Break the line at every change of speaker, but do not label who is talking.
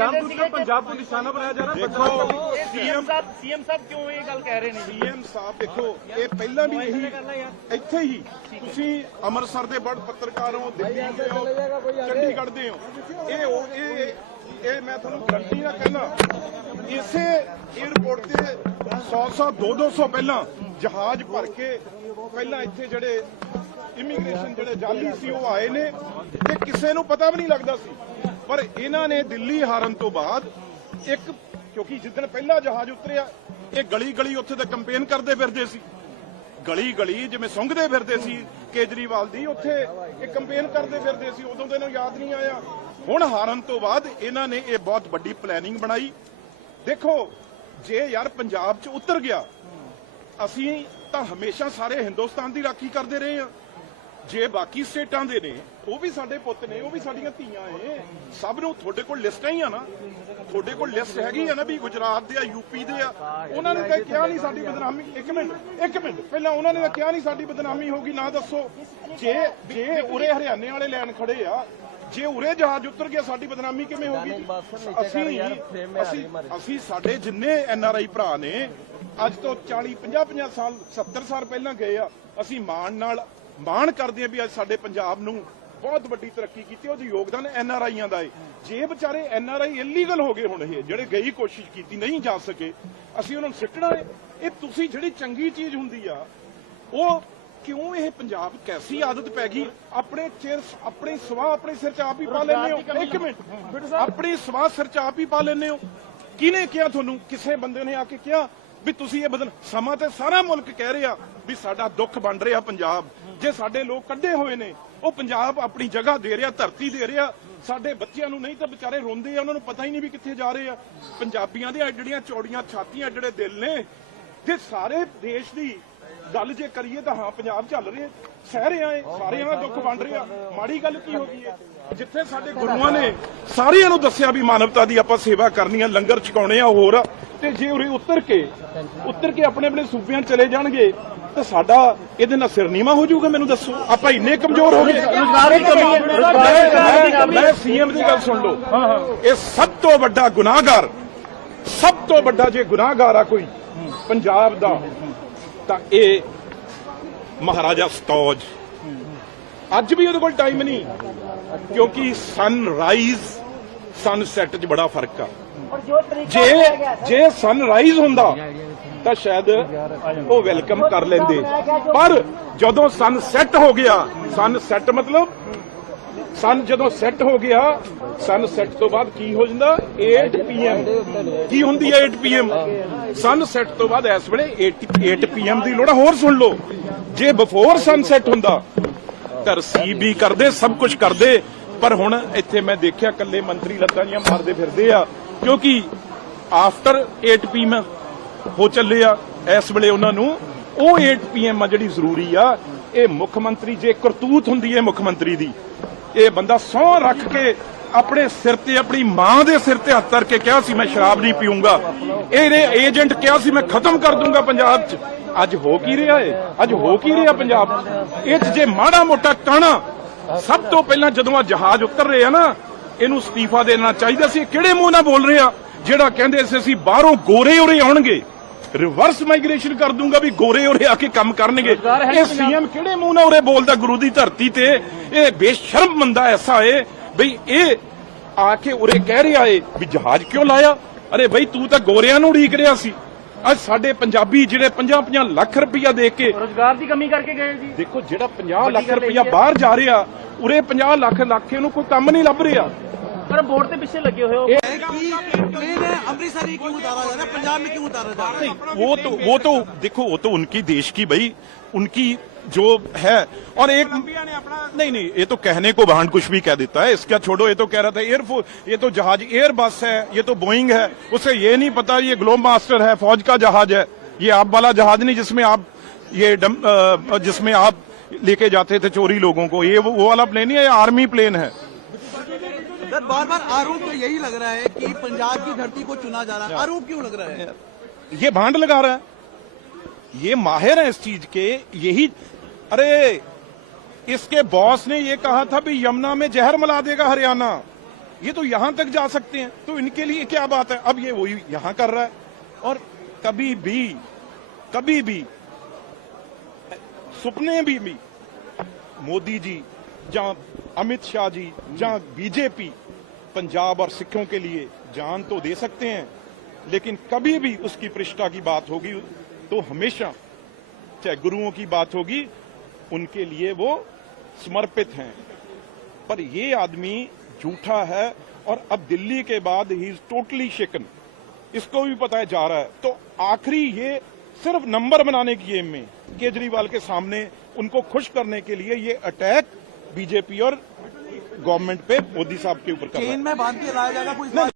ਜਾਣਬੁੱਝ ਕੇ ਪੰਜਾਬ ਨੂੰ ਨਿਸ਼ਾਨਾ ਬਣਾਇਆ ਜਾ ਰਿਹਾ
ਦੇਖੋ ਸੀਐਮ
ਸਾਹਿਬ ਸੀਐਮ ਸਾਹਿਬ ਕਿਉਂ ਇਹ ਗੱਲ ਕਹਿ ਰਹੇ ਨੇ
ਸੀਐਮ ਸਾਹਿਬ ਦੇਖੋ ਇਹ ਪਹਿਲਾਂ ਵੀ ਇਹੀ ਇੱਥੇ ਹੀ ਤੁਸੀਂ ਅੰਮ੍ਰਿਤਸਰ ਦੇ ਬੜ ਪੱਤਰਕਾਰ ਹੋ ਦਿੱਲੀ ਦੇ ਹੋ ਚੰਡੀਗੜ੍ਹ ਦੇ ਹੋ। ਇਹ ਇਹ ਇਹ ਮੈਂ ਤੁਹਾਨੂੰ ਗਰੰਟੀ ਨਾਲ ਕਹਿੰਦਾ ਇਸੇ 에어ਪੋਰਟ ਤੇ 100 100 2 200 ਪਹਿਲਾਂ ਜਹਾਜ਼ ਭਰ ਕੇ ਪਹਿਲਾਂ ਇੱਥੇ ਜਿਹੜੇ ਇਮੀਗ੍ਰੇਸ਼ਨ ਜਿਹੜੇ ਜਾਲੀ ਸੀ ਉਹ ਆਏ ਨੇ ਤੇ ਕਿਸੇ ਨੂੰ ਪਤਾ ਵੀ ਨਹੀਂ ਲੱਗਦਾ ਸੀ। ਪਰ ਇਹਨਾਂ ਨੇ ਦਿੱਲੀ ਹਾਰਨ ਤੋਂ ਬਾਅਦ ਇੱਕ, ਕਿਉਂਕਿ ਜਿਸ ਦਿਨ ਪਹਿਲਾ ਜਹਾਜ਼ ਉਤਰਿਆ, ਇਹ ਗਲੀ ਗਲੀ ਉੱਥੇ ਤੇ ਕੰਪੇਨ ਕਰਦੇ ਫਿਰਦੇ ਸੀ। ਗਲੀ ਗਲੀ ਜਿਵੇਂ ਸੁੰਘਦੇ ਫਿਰਦੇ ਸੀ ਕੇਜਰੀਵਾਲ ਦੀ, ਉੱਥੇ ਇਹ ਕੰਪੇਨ ਕਰਦੇ ਫਿਰਦੇ ਸੀ, ਉਦੋਂ ਤੇ ਇਹਨੂੰ ਯਾਦ ਨਹੀਂ ਆਇਆ। ਹੁਣ ਹਾਰਨ ਤੋਂ ਬਾਅਦ ਇਹਨਾਂ ਨੇ ਇਹ ਬਹੁਤ ਵੱਡੀ ਪਲੈਨਿੰਗ ਬਣਾਈ। ਦੇਖੋ, ਜੇ ਯਾਰ ਪੰਜਾਬ 'ਚ ਉਤਰ ਗਿਆ, ਅਸੀਂ ਤਾਂ ਹਮੇਸ਼ਾ ਸਾਰੇ ਹਿੰਦੁਸਤਾਨ ਦੀ ਰਾਖੀ ਕਰਦੇ ਰਹੇ ਹਾਂ। ਜੇ ਬਾਕੀ ਸਟੇਟਾਂ ਦੇ ਨੇ ਉਹ ਵੀ ਸਾਡੇ ਪੁੱਤ ਨੇ ਉਹ ਵੀ ਸਾਡੀਆਂ ਧੀਆਂ ਏ ਸਭ ਨੂੰ ਤੁਹਾਡੇ ਕੋਲ ਲਿਸਟਾਂ ਹੀ ਆ ਨਾ। ਤੁਹਾਡੇ ਕੋਲ ਲਿਸਟ ਹੈਗੀ ਆ ਨਾ ਵੀ ਗੁਜਰਾਤ ਦੇ ਆ ਯੂਪੀ ਦੇ ਆ। ਉਹਨਾਂ ਨੇ ਤਾਂ ਕਿਹਾ ਨਹੀਂ ਸਾਡੀ ਬਦਨਾਮੀ। ਇੱਕ ਮਿੰਟ ਇੱਕ ਮਿੰਟ। ਪਹਿਲਾਂ ਉਹਨਾਂ ਨੇ ਤਾਂ ਕਿਹਾ ਨਹੀਂ ਸਾਡੀ ਬਦਨਾਮੀ ਹੋਗੀ ਨਾ ਦੱਸੋ। ਜੇ ਜੇ ਉਰੇ ਹਰਿਆਣੇ ਵਾਲੇ ਲੈਣ ਖੜੇ ਆ ਜੇ ਉਰੇ ਜਹਾਜ਼ ਉਤਰ ਗਿਆ ਸਾਡੀ ਬਦਨਾਮੀ ਕਿਵੇਂ ਹੋਗੀ? ਅਸੀਂ ਅਸੀਂ ਅਸੀਂ ਸਾਡੇ ਜਿੰਨੇ ਐਨ ਆਰ ਆਈ ਭਰਾ ਨੇ ਅੱਜ ਤੋਂ 40 50 50 ਸਾਲ 70 ਸਾਲ ਪਹਿਲਾਂ ਗਏ ਆ ਅਸੀਂ ਮਾਣ ਨਾਲ ਮਾਣ ਕਰਦੇ ਆ ਵੀ ਅੱਜ ਸਾਡੇ ਪੰਜਾਬ ਨੂੰ ਬਹੁਤ ਵੱਡੀ ਤਰੱਕੀ ਕੀਤੀ ਉਹਦਾ ਯੋਗਦਾਨ ਐਨ ਆਰ ਆਈਆਂ ਦਾ ਏ। ਜੇ ਵਿਚਾਰੇ ਐਨ ਆਰ ਆਈ ਇਲੀਗਲ ਹੋ ਗਏ ਹੁਣ ਇਹ ਜਿਹੜੇ ਗਈ ਕੋਸ਼ਿਸ਼ ਕੀਤੀ ਨਹੀਂ ਜਾ ਸਕੇ ਅਸੀਂ ਉਹਨਾਂ ਨੂੰ ਸਿੱਟਣਾ ਇਹ ਤੁਸੀਂ ਜਿਹੜੀ ਚੰਗੀ ਚੀਜ਼ ਹੁੰਦੀ ਆ ਉਹ ਕਿਉਂ ਇਹ ਪੰਜਾਬ ਕੈਸੀ ਆਦਤ ਪੈ ਗਈ? ਆਪਣੇ ਚਿਰ ਆਪਣੀ ਸਵਾਹ ਆਪਣੇ ਸਿਰ ਚ ਆਪ ਹੀ ਪਾ ਲੈਂਦੇ ਹੋ। ਇੱਕ ਮਿੰਟ। ਆਪਣੀ ਸਵਾਹ ਸਿਰ ਚ ਆਪ ਹੀ ਪਾ ਲੈਂਦੇ ਹੋ। ਕਿਹਨੇ ਕਿਹਾ ਤੁਹਾਨੂੰ? ਕਿਸੇ ਬੰਦੇ ਨੇ ਆ ਕੇ ਕਿਹਾ ਵੀ ਤੁਸੀਂ ਇਹ ਬਦਲ ਸਮਾਂ ਤੇ ਸਾਰਾ ਮੁਲਕ ਕਹਿ ਰਿਹਾ ਵੀ ਸਾਡਾ ਦੁੱਖ ਬਣ ਰਿਹਾ ਪੰਜਾਬ। ਜੇ ਸਾਡੇ ਲੋਕ ਕੱਢੇ ਹੋਏ ਨੇ, ਉਹ ਪੰਜਾਬ ਆਪਣੀ ਜਗ੍ਹਾ ਦੇ ਰਿਹਾ, ਧਰਤੀ ਦੇ ਰਿਹਾ, ਸਾਡੇ ਬੱਚਿਆਂ ਨੂੰ ਨਹੀਂ ਤਾਂ ਵਿਚਾਰੇ ਰੋਂਦੇ ਆ, ਉਹਨਾਂ ਨੂੰ ਪਤਾ ਹੀ ਨਹੀਂ ਵੀ ਕਿੱਥੇ ਜਾ ਰਹੇ ਆ। ਪੰਜਾਬੀਆਂ ਦੇ ਜਿਹੜੀਆਂ ਚੌੜੀਆਂ ਛਾਤੀਆਂ ਜਿਹੜੇ ਦਿਲ ਨੇ, ਜੇ ਸਾਰੇ ਦੇਸ਼ ਦੀ ਗੱਲ ਜੇ ਕਰੀਏ ਤਾਂ ਹਾਂ, ਪੰਜਾਬ ਚੱਲ ਰਿਹਾ। ਸਹਿਰੇ ਆਏ ਏ ਸਾਰਿਆਂ ਦਾ ਦੁੱਖ ਵੰਡ ਰਿਹਾ ਮਾੜੀ ਗੱਲ ਕੀ ਹੋ ਗਈ ਹੈ? ਜਿੱਥੇ ਸਾਡੇ ਗੁਰੂਆਂ ਨੇ ਸਾਰਿਆਂ ਨੂੰ ਦੱਸਿਆ ਵੀ ਮਾਨਵਤਾ ਦੀ ਆਪਾਂ ਸੇਵਾ ਕਰਨੀ ਆ, ਲੰਗਰ ਛਕਾਉਣੇ ਆ ਹੋਰ, ਤੇ ਜੇ ਉਰੇ ਉਤਰ ਕੇ ਉਤਰ ਕੇ ਆਪਣੇ ਆਪਣੇ ਸੂਬਿਆਂ ਚਲੇ ਜਾਣਗੇ ਤਾਂ ਸਾਡਾ ਇਹਦੇ ਨਾਲ ਸਿਰ ਨੀਵਾ ਹੋ ਜਾਊਗਾ ਮੈਨੂੰ ਦੱਸੋ। ਆਪਾਂ ਇੰਨੇ ਕਮਜ਼ੋਰ ਹੋ ਗਏ।
ਰੁਜ਼ਗਾਰ ਦੀ ਕਮੀ ਹੈ। ਰੁਜ਼ਗਾਰ ਦੀ ਕਮੀ
ਮੈਂ ਸੀਐਮ ਦੀ ਗੱਲ ਸੁਣ ਲਓ। ਇਹ ਸਭ ਤੋਂ ਵੱਡਾ ਗੁਨਾਹਗਾਰ ਸਭ ਤੋਂ ਵੱਡਾ ਜੇ ਗੁਨਾਹਗਾਰ ਆ ਕੋਈ ਪੰਜਾਬ ਦਾ ਤਾਂ ਇਹ ਮਹਾਰਾਜਾ ਸਤੌਜ। ਅੱਜ ਵੀ ਉਹਦੇ ਕੋਲ ਟਾਈਮ ਨਹੀਂ ਕਿਉਂਕਿ ਸਨਰਾਈਜ਼ ਸਨਸੈਟ 'ਚ ਬੜਾ ਫ਼ਰਕ ਆ। ਜੇ ਜੇ ਸਨਰਾਈਜ਼ ਹੁੰਦਾ ਤਾਂ ਸ਼ਾਇਦ ਉਹ ਵੈਲਕਮ ਕਰ ਲੈਂਦੇ। ਪਰ ਜਦੋਂ ਸਨਸੈਟ ਹੋ ਗਿਆ ਸਨਸੈਟ ਮਤਲਬ ਸਨ ਜਦੋਂ ਸੈੱਟ ਹੋ ਗਿਆ ਸਨ ਸੈੱਟ ਤੋਂ ਬਾਅਦ ਕੀ ਹੋ ਜਾਂਦਾ? 8 ਪੀਐਮ ਕੀ ਹੁੰਦੀ ਹੈ 8 ਪੀਐਮ ਸਨ ਸੈੱਟ ਤੋਂ ਬਾਅਦ ਇਸ ਵੇਲੇ 8 8 ਪੀਐਮ ਦੀ ਲੋੜ। ਹੋਰ ਸੁਣ ਲਓ। ਜੇ ਬਿਫੋਰ ਸਨ ਸੈੱਟ ਹੁੰਦਾ ਤਾਂ ਰਸੀਬ ਵੀ ਕਰਦੇ ਸਭ ਕੁਝ ਕਰਦੇ। ਪਰ ਹੁਣ ਇੱਥੇ ਮੈਂ ਦੇਖਿਆ ਕੱਲੇ ਮੰਤਰੀ ਲੱਤਾਂ ਜੀਆਂ ਮਾਰਦੇ ਫਿਰਦੇ ਆ, ਕਿਉਂਕਿ ਆਫਟਰ 8 ਪੀਐਮ ਹੋ ਚੱਲੇ ਆ, ਇਸ ਵੇਲੇ ਉਹਨਾਂ ਨੂੰ ਉਹ 8 ਪੀਐਮ ਆ ਜਿਹੜੀ ਜ਼ਰੂਰੀ ਆ, ਇਹ ਮੁੱਖ ਮੰਤਰੀ ਜੇ ਕਰਤੂਤ ਹੁੰਦੀ ਹੈ ਮੁੱਖ ਮੰਤਰੀ ਦੀ, ਇਹ ਬੰਦਾ ਸਹੁੰ ਰੱਖ ਕੇ ਆਪਣੇ ਸਿਰ ਤੇ ਆਪਣੀ ਮਾਂ ਦੇ ਸਿਰ ਤੇ ਹੱਥ ਧਰ ਕੇ ਕਿਹਾ ਸੀ, ਮੈਂ ਸ਼ਰਾਬ ਨਹੀਂ ਪੀਊਂਗਾ। ਇਹਦੇ ਏਜੰਟ ਕਿਹਾ ਸੀ, ਮੈਂ ਖਤਮ ਕਰ ਦੂੰਗਾ ਪੰਜਾਬ 'ਚ। ਅੱਜ ਹੋ ਕੀ ਰਿਹਾ ਏ? ਅੱਜ ਹੋ ਕੀ ਰਿਹਾ ਪੰਜਾਬ? 'ਚ ਇਹ 'ਚ ਜੇ ਮਾੜਾ ਮੋਟਾ ਕਾਣਾ ਸਭ ਤੋਂ ਪਹਿਲਾਂ ਜਦੋਂ ਆ ਜਹਾਜ਼ ਉਤਰ ਰਹੇ ਆ ਨਾ ਇਹਨੂੰ ਅਸਤੀਫਾ ਦੇਣਾ ਚਾਹੀਦਾ ਸੀ। ਕਿਹੜੇ ਮੂੰਹ ਨਾਲ ਬੋਲ ਰਿਹਾ ਜਿਹੜਾ ਕਹਿੰਦੇ ਸੀ ਅਸੀਂ ਬਾਹਰੋਂ ਗੋਰੇ ਉਰੇ ਆਉਣਗੇ ਰਿਵਰਸ ਮਾਈਗ੍ਰੇਸ਼ਨ ਕਰ ਦੂੰਗਾ ਵੀ ਗੋਰੇ ਉਰੇ ਆ ਕੇ ਕੰਮ ਕਰਨਗੇ। ਇਹ ਸੀਐਮ ਕਿਹੜੇ ਮੂੰਹ ਨਾਲ ਉਰੇ ਬੋਲਦਾ ਗੁਰੂ ਦੀ ਧਰਤੀ ਤੇ? ਇਹ ਬੇਸ਼ਰਮ ਬੰਦਾ ਐਸਾ ਏ ਬਈ ਇਹ ਆ ਕੇ ਉਰੇ ਕਹਿ ਰਿਹਾ ਏ ਵੀ ਜਹਾਜ਼ ਕਿਉਂ ਲਾਇਆ? ਅਰੇ ਬਈ ਤੂੰ ਤਾਂ ਗੋਰਿਆਂ ਨੂੰ ਉਡੀਕ ਰਿਹਾ ਸੀ। ਅੱਜ ਸਾਡੇ ਪੰਜਾਬੀ ਜਿਹੜੇ 50-50 ਲੱਖ ਰੁਪਈਆ ਦੇ ਕੇ
ਰੁਜ਼ਗਾਰ ਦੀ ਕਮੀ ਕਰਕੇ ਗਏ ਜੀ।
ਦੇਖੋ ਜਿਹੜਾ 50 ਲੱਖ ਰੁਪਈਆ ਬਾਹਰ ਜਾ ਰਿਹਾ ਉਰੇ 50 ਲੱਖ ਲੱਖ ਇਹਨੂੰ ਕੋਈ ਕੰਮ ਨਹੀਂ ਲੱਭ ਰਿਹਾ।
पर
बोर्ड के पीछे लगे हुए क्यों उतारा जा रहा है? पंजाब में क्यों उतारा जा रहा है?
वो तो वो तो देखो वो तो उनकी देश की भाई उनकी जो है और एक नहीं नहीं ये तो कहने को भांड कुछ भी कह देता है इसका छोड़ो ये तो कह रहा था एयरफोर्स ये तो जहाज़ एयर बस है ये तो बोइंग है उसे ये नहीं पता ये ग्लोब मास्टर है फौज का जहाज़ है ये आप वाला जहाज़ नहीं जिसमें आप ये जिसमें आप लेके जाते थे चोरी लोगों को ये वो, वाला प्लेन नहीं है आर्मी प्लेन है।
सर बार बार आरोप तो यही लग रहा है कि पंजाब की धरती को चुना जा रहा है। आरोप क्यों लग रहा है?
ये भांड लगा रहा है। ये माहिर है इस चीज़ के। यही अरे इसके बॉस ने ये कहा था भी यमुना में जहर मिला देगा हरियाणा। ये तो यहाँ तक जा सकते हैं। तो इनके लिए क्या बात है? अब ये वही यहाँ कर रहा है। और कभी भी कभी भी सुपने भी, भी मोदी जी ਜਾਂ अमित शाह जी ਜਾਂ बीजेपी पंजाब और सिखों के लिए जान तो दे सकते हैं, लेकिन कभी भी उसकी पृष्ठा की बात होगी तो हमेशा चाहे गुरुओं की बात होगी, उनके लिए वो समर्पित हैं। पर ये आदमी झूठा है, और अब दिल्ली के बाद ही इज़ टोटली शेकन इसको भी पता है, जा रहा है। तो आखिरी ये सिर्फ़ नंबर बनाने की गेम में, केजरीवाल के सामने उनको खुश करने के लिए ये अटैक बीजेपी और गवर्नमेंट पे मोदी साहब के ऊपर कर रहा है
चेन में बांध के लाया जाएगा कोई
नहीं,